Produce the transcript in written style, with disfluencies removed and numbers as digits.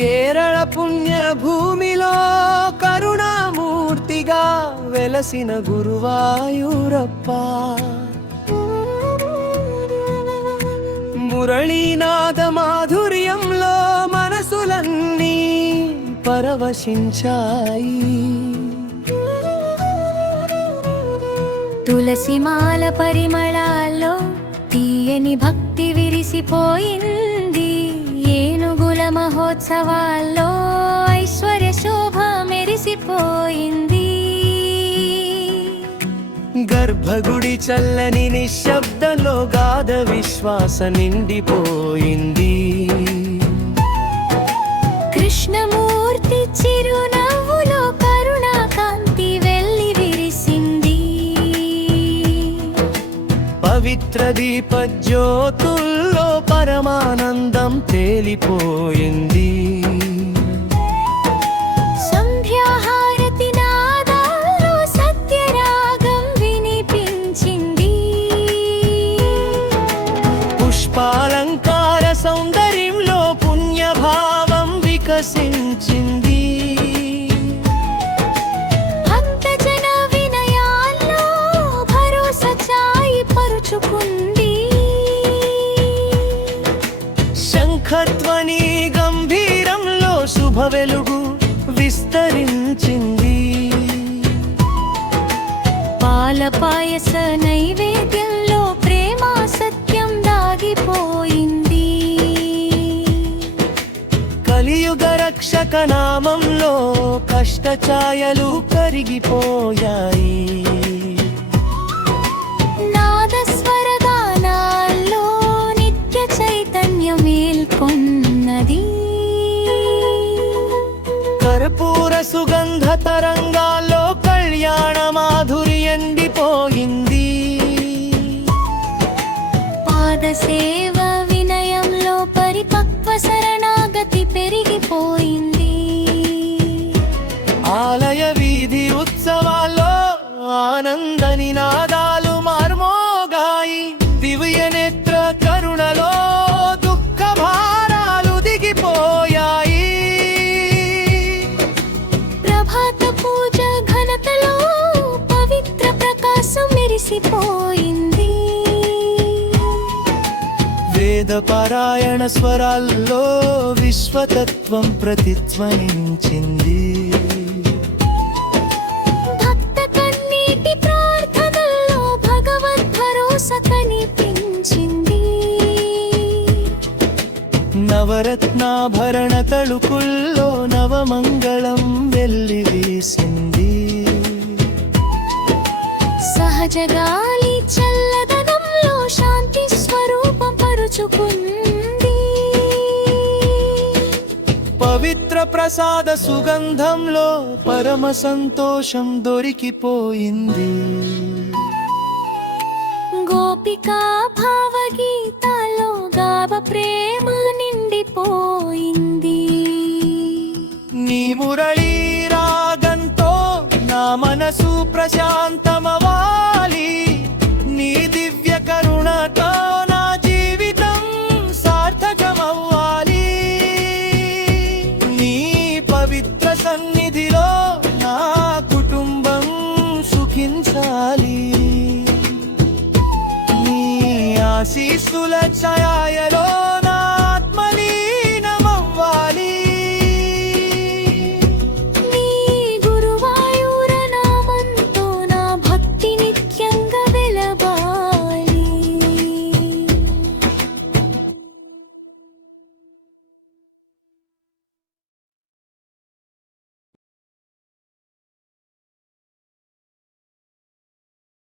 కేరళ పుణ్య భూమిలో కరుణామూర్తిగా వెలసిన గురువాయూరప్ప మురళీనాద మాధుర్యంలో మనసులన్నీ పరవశించాయి. తులసిమాల పరిమళాల్లో తీయని భక్తి విరిసిపోయింది. ఏనుగుల మహోత్సవాల్లో ఐశ్వర్య శోభ మెరిసిపోయింది. గర్భగుడి చల్లని నిశ్శబ్దంలో గాఢ విశ్వాస నిండిపోయింది. కృష్ణమూర్తి చిరునవ్వులో కరుణా కాంతి వెల్లి విరిసింది. పవిత్ర దీప జ్యోతుల్లో పరమానందం తేలిపోయింది. సంధ్యాహారతి నాదాల్లో సత్యరాగం వినిపించింది. పుష్పాలంకార సౌందర్యంలో పుణ్యభావం వికసించింది. భక్తజన వినయాల్లో భరోసా ఛాయి పరుచుకుంది. శంఖధ్వని గంభీరంలో శుభ వెలుగు విస్తరించింది. పాల పాయస నైవేద్యంలో ప్రేమ సత్యం దాగిపోయింది. కలియుగ రక్షక నామంలో కష్ట ఛాయలు కరిగిపోయాయి. నాదస్వర గానాల్లో నిత్య చైతన్యం మేల్కొన్నది. కర్పూర సుగంధ తరంగాల్లో కళ్యాణ మాధురి ఎండిపోయింది. పాదసేవ వినయంలో పరిపక్వ శరణాగతి పెరిగిపోయింది. ఆలయ వీధి ఉత్సవాల్లో ఆనంద నినాదాలు మార్మోగాయి. దివ్య నేత్ర కరుణలో దుఃఖ భారాలు దిగిపోయాయి. ప్రభాత పూజ ఘనతలో పవిత్ర ప్రకాశం మెరిసిపోయింది. వేద పారాయణ స్వరాల్లో విశ్వతత్వం ప్రతిధ్వనించింది. భక్త కన్నీటి ప్రార్థనల్లో భగవద్ భరోసా కనిపించింది. నవరత్నాభరణ తళుకుల్లో నవమంగళం వెల్లివీసింది. సహజ గాలి చల్లదనంలో శాంతి స్వరూపం పరుచుకుంది. పవిత్ర ప్రసాద సుగంధంలో పరమ సంతోషం దొరికిపోయింది. గోపికా భావగీతాల్లో గావ ప్రేమ నిండిపోయింది. నీ మురళీ రాగంతో నా మనసు ప్రశాంతమవాలి. నీ దివ్య కరుణతో నా జీవితం సార్థకమవ్వాలి. నీ పవిత్ర సన్నిధిలో నా కుటుంబం సుఖించాలి. నీ ఆశీస్సుల ఛాయలో